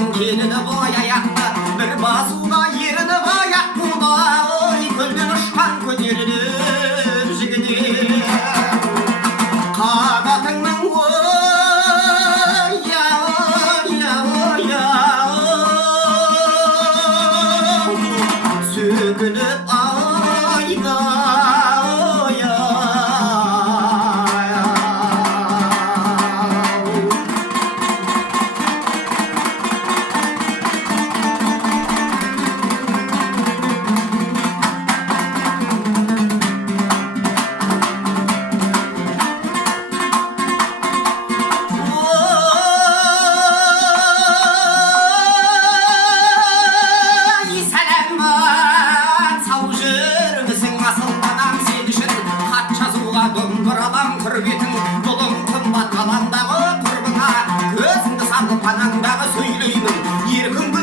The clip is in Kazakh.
жігіттің келіні бой аяқты, бір басуға еріні аяқ бұлда, ой, көлден ұшқан көтеріліп жігіне. Қабатыңның сөгіліп айда. Бұлың қымбат қаламдағы құрбыңа, көзіңді салып анаңдағы сөйлеймін, еркін